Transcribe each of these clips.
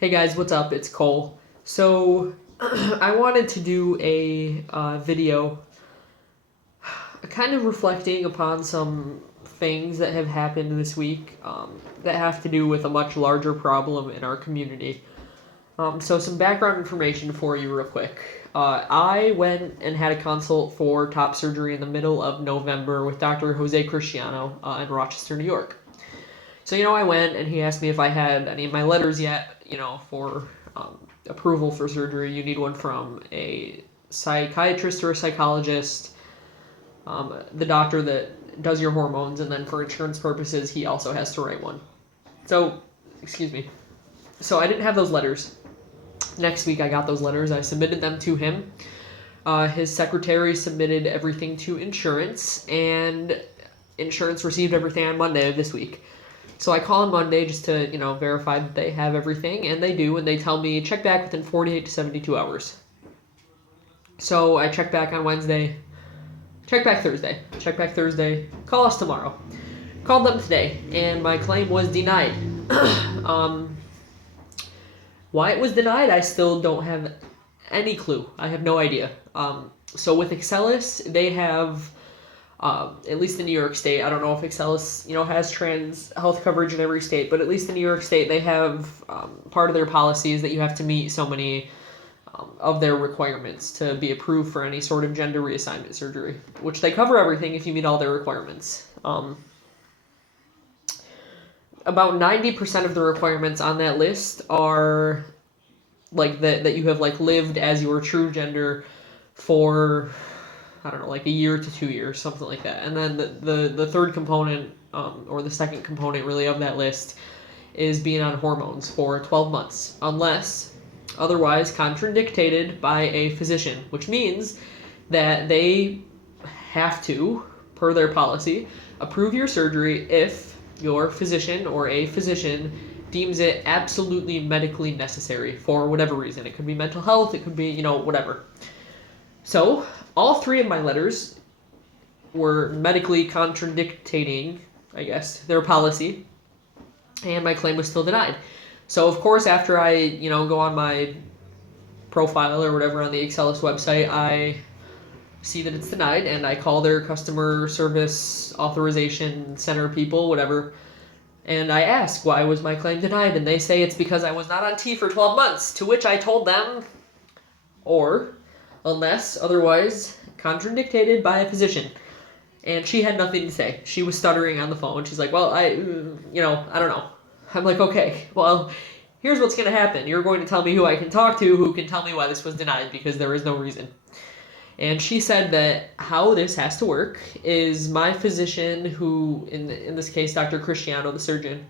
Hey guys, what's up? It's Cole. So, I wanted to do a video kind of reflecting upon some things that have happened this week that have to do with a much larger problem in our community. So, some background information for you, real quick. I went and had a consult for top surgery in the middle of November with Dr. Jose Cristiano in Rochester, New York. So, I went and he asked me if I had any of my letters yet, for approval for surgery. You need one from a psychiatrist or a psychologist, the doctor that does your hormones, and then for insurance purposes, he also has to write one. So, excuse me. So I didn't have those letters. Next week I got those letters. I submitted them to him. His secretary submitted everything to insurance, and insurance received everything on Monday of this week. So I call on Monday just to, verify that they have everything, and they do, and they tell me check back within 48 to 72 hours. So I check back on Wednesday, check back Thursday, call us tomorrow. Called them today, and my claim was denied. Why it was denied, I still don't have any clue. I have no idea. So with Excelis, they have... at least in New York State, I don't know if Excelis, has trans health coverage in every state, but at least in New York State, they have part of their policy is that you have to meet so many of their requirements to be approved for any sort of gender reassignment surgery, which they cover everything if you meet all their requirements. About 90% of the requirements on that list are like that you have lived as your true gender for, I don't know, a year to 2 years, something like that. And then the third component, or the second component really of that list, is being on hormones for 12 months, unless otherwise contradicted by a physician, which means that they have to, per their policy, approve your surgery if your physician or a physician deems it absolutely medically necessary for whatever reason. It could be mental health, it could be, whatever. So, all three of my letters were medically contradicting, I guess, their policy, and my claim was still denied. So, of course, after I, go on my profile or whatever on the Excelis website, I see that it's denied, and I call their customer service authorization center people, whatever, and I ask, why was my claim denied? And they say it's because I was not on T for 12 months, to which I told them, or... unless otherwise contradicted by a physician. And she had nothing to say. She was stuttering on the phone. She's like, well, I don't know. I'm like, okay, well, here's what's going to happen. You're going to tell me who I can talk to, who can tell me why this was denied, because there is no reason. And she said that how this has to work is my physician, who, in this case, Dr. Cristiano, the surgeon,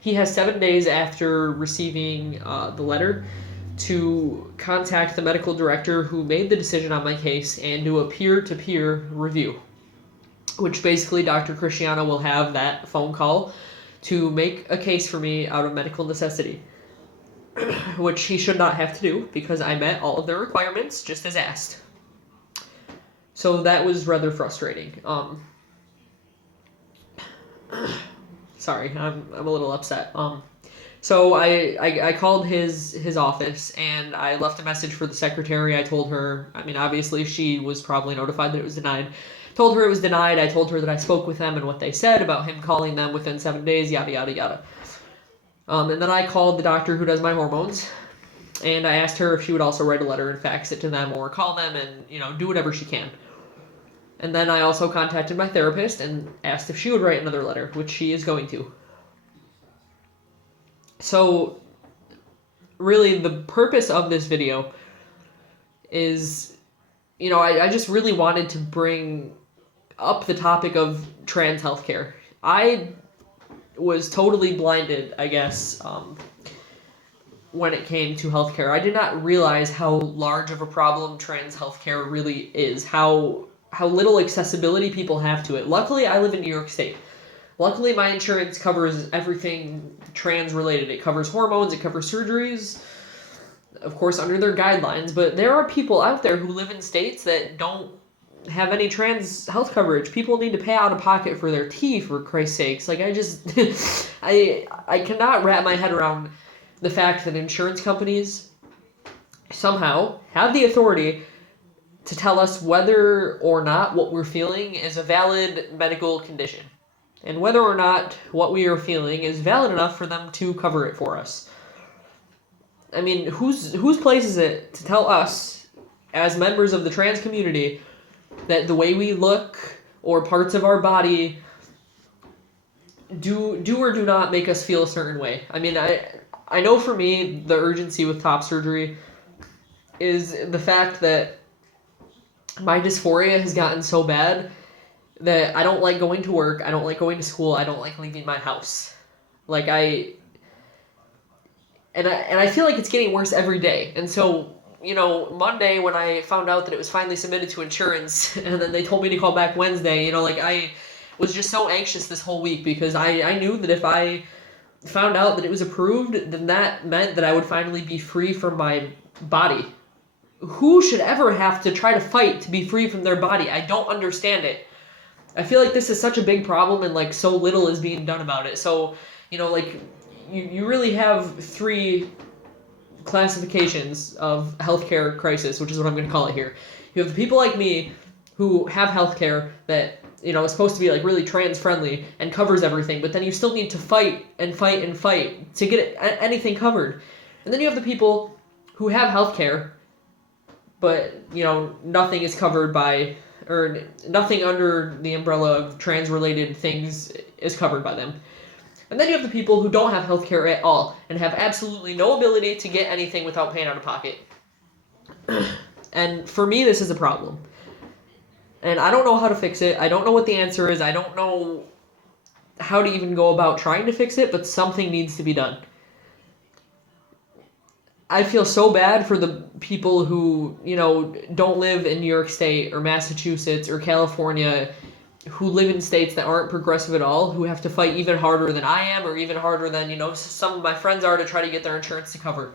he has 7 days after receiving the letter to contact the medical director who made the decision on my case and do a peer-to-peer review, which basically Dr. Cristiano will have that phone call to make a case for me out of medical necessity, which he should not have to do because I met all of their requirements just as asked. So that was rather frustrating. Sorry, I'm a little upset. So I called his office, and I left a message for the secretary. I told her, obviously she was probably notified that it was denied. Told her it was denied. I told her that I spoke with them and what they said about him calling them within 7 days, yada, yada, yada. And then I called the doctor who does my hormones, and I asked her if she would also write a letter and fax it to them or call them and, do whatever she can. And then I also contacted my therapist and asked if she would write another letter, which she is going to. So, really, the purpose of this video is, I just really wanted to bring up the topic of trans healthcare. I was totally blinded, I guess, when it came to healthcare. I did not realize how large of a problem trans healthcare really is, how little accessibility people have to it. Luckily, I live in New York State. Luckily, my insurance covers everything trans-related. It covers hormones, it covers surgeries, of course, under their guidelines. But there are people out there who live in states that don't have any trans health coverage. People need to pay out of pocket for their tea, for Christ's sakes. I cannot wrap my head around the fact that insurance companies somehow have the authority to tell us whether or not what we're feeling is a valid medical condition, and whether or not what we are feeling is valid enough for them to cover it for us. I mean, whose place is it to tell us, as members of the trans community, that the way we look or parts of our body do or do not make us feel a certain way? I mean, I know for me, the urgency with top surgery is the fact that my dysphoria has gotten so bad that I don't like going to work, I don't like going to school, I don't like leaving my house. Like, I feel like it's getting worse every day. And so, Monday when I found out that it was finally submitted to insurance, and then they told me to call back Wednesday, I was just so anxious this whole week, because I knew that if I found out that it was approved, then that meant that I would finally be free from my body. Who should ever have to try to fight to be free from their body? I don't understand it. I feel like this is such a big problem, and so little is being done about it. So, you really have three classifications of healthcare crisis, which is what I'm going to call it here. You have the people like me who have healthcare that is supposed to be really trans friendly and covers everything, but then you still need to fight and fight and fight to get anything covered. And then you have the people who have healthcare, but nothing is covered by, or nothing under the umbrella of trans related things is covered by them. And then you have the people who don't have healthcare at all and have absolutely no ability to get anything without paying out of pocket. And for me, this is a problem. And I don't know how to fix it. I don't know what the answer is. I don't know how to even go about trying to fix it, but something needs to be done. I feel so bad for the people who, don't live in New York State or Massachusetts or California, who live in states that aren't progressive at all, who have to fight even harder than I am, or even harder than, some of my friends are, to try to get their insurance to cover.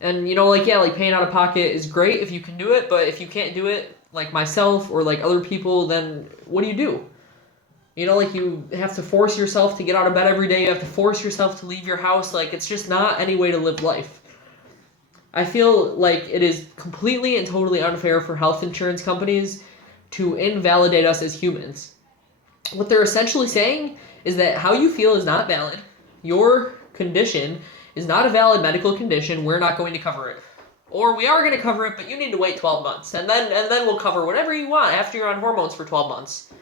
And, paying out of pocket is great if you can do it, but if you can't do it, like myself or other people, then what do? You have to force yourself to get out of bed every day, you have to force yourself to leave your house, it's just not any way to live life. I feel like it is completely and totally unfair for health insurance companies to invalidate us as humans. What they're essentially saying is that how you feel is not valid. Your condition is not a valid medical condition. We're not going to cover it. Or we are going to cover it, but you need to wait 12 months. And then we'll cover whatever you want after you're on hormones for 12 months.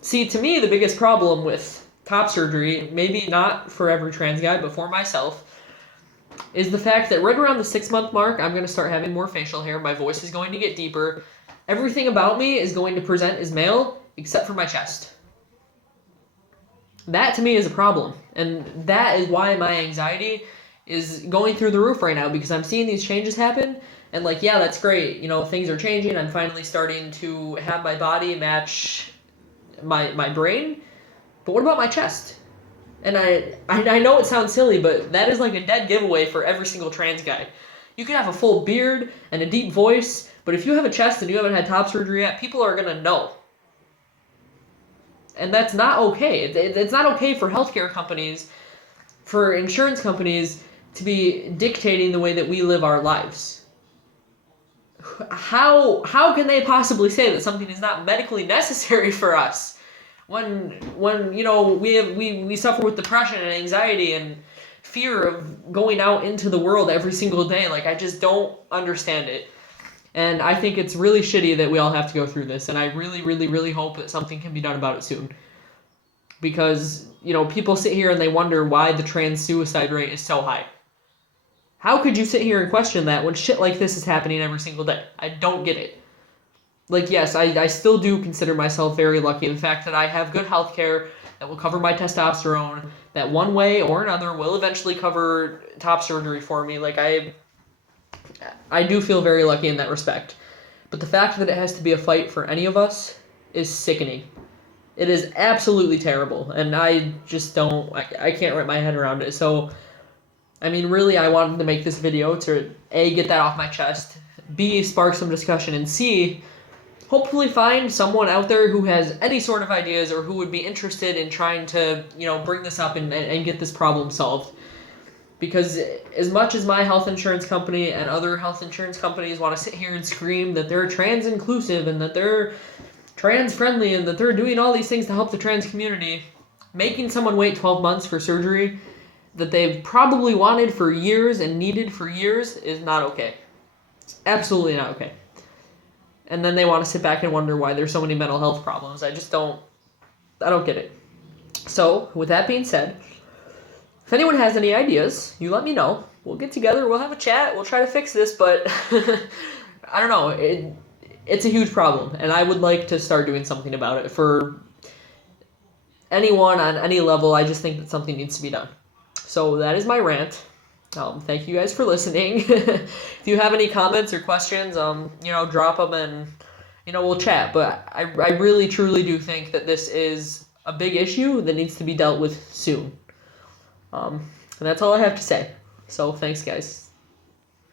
See, to me, the biggest problem with top surgery, maybe not for every trans guy, but for myself, is the fact that right around the 6-month mark, I'm going to start having more facial hair. My voice is going to get deeper. Everything about me is going to present as male, except for my chest. That, to me, is a problem. And that is why my anxiety is going through the roof right now, because I'm seeing these changes happen. And, yeah, that's great. Things are changing. I'm finally starting to have my body match my brain. But what about my chest? And I know it sounds silly, but that is a dead giveaway for every single trans guy. You can have a full beard and a deep voice, but if you have a chest and you haven't had top surgery yet, people are going to know. And that's not okay. It's not okay for healthcare companies, for insurance companies, to be dictating the way that we live our lives. How can they possibly say that something is not medically necessary for us? When we suffer with depression and anxiety and fear of going out into the world every single day, I just don't understand it. And I think it's really shitty that we all have to go through this, and I really, really, really hope that something can be done about it soon. Because, people sit here and they wonder why the trans suicide rate is so high. How could you sit here and question that when shit like this is happening every single day? I don't get it. Yes, I still do consider myself very lucky in the fact that I have good health care that will cover my testosterone, that one way or another will eventually cover top surgery for me. I do feel very lucky in that respect. But the fact that it has to be a fight for any of us is sickening. It is absolutely terrible, and I just don't, I can't wrap my head around it. So, really, I wanted to make this video to, A, get that off my chest, B, spark some discussion, and C, hopefully find someone out there who has any sort of ideas or who would be interested in trying to, bring this up and get this problem solved. Because as much as my health insurance company and other health insurance companies want to sit here and scream that they're trans inclusive and that they're trans friendly and that they're doing all these things to help the trans community, making someone wait 12 months for surgery that they've probably wanted for years and needed for years is not okay. It's absolutely not okay. And then they want to sit back and wonder why there's so many mental health problems. I don't get it. So, with that being said, if anyone has any ideas, you let me know. We'll get together, we'll have a chat, we'll try to fix this, but I don't know, it's a huge problem, and I would like to start doing something about it. For anyone on any level, I just think that something needs to be done. So that is my rant. Thank you guys for listening. If you have any comments or questions, drop them and, we'll chat. But I really, truly do think that this is a big issue that needs to be dealt with soon. And that's all I have to say. So thanks, guys.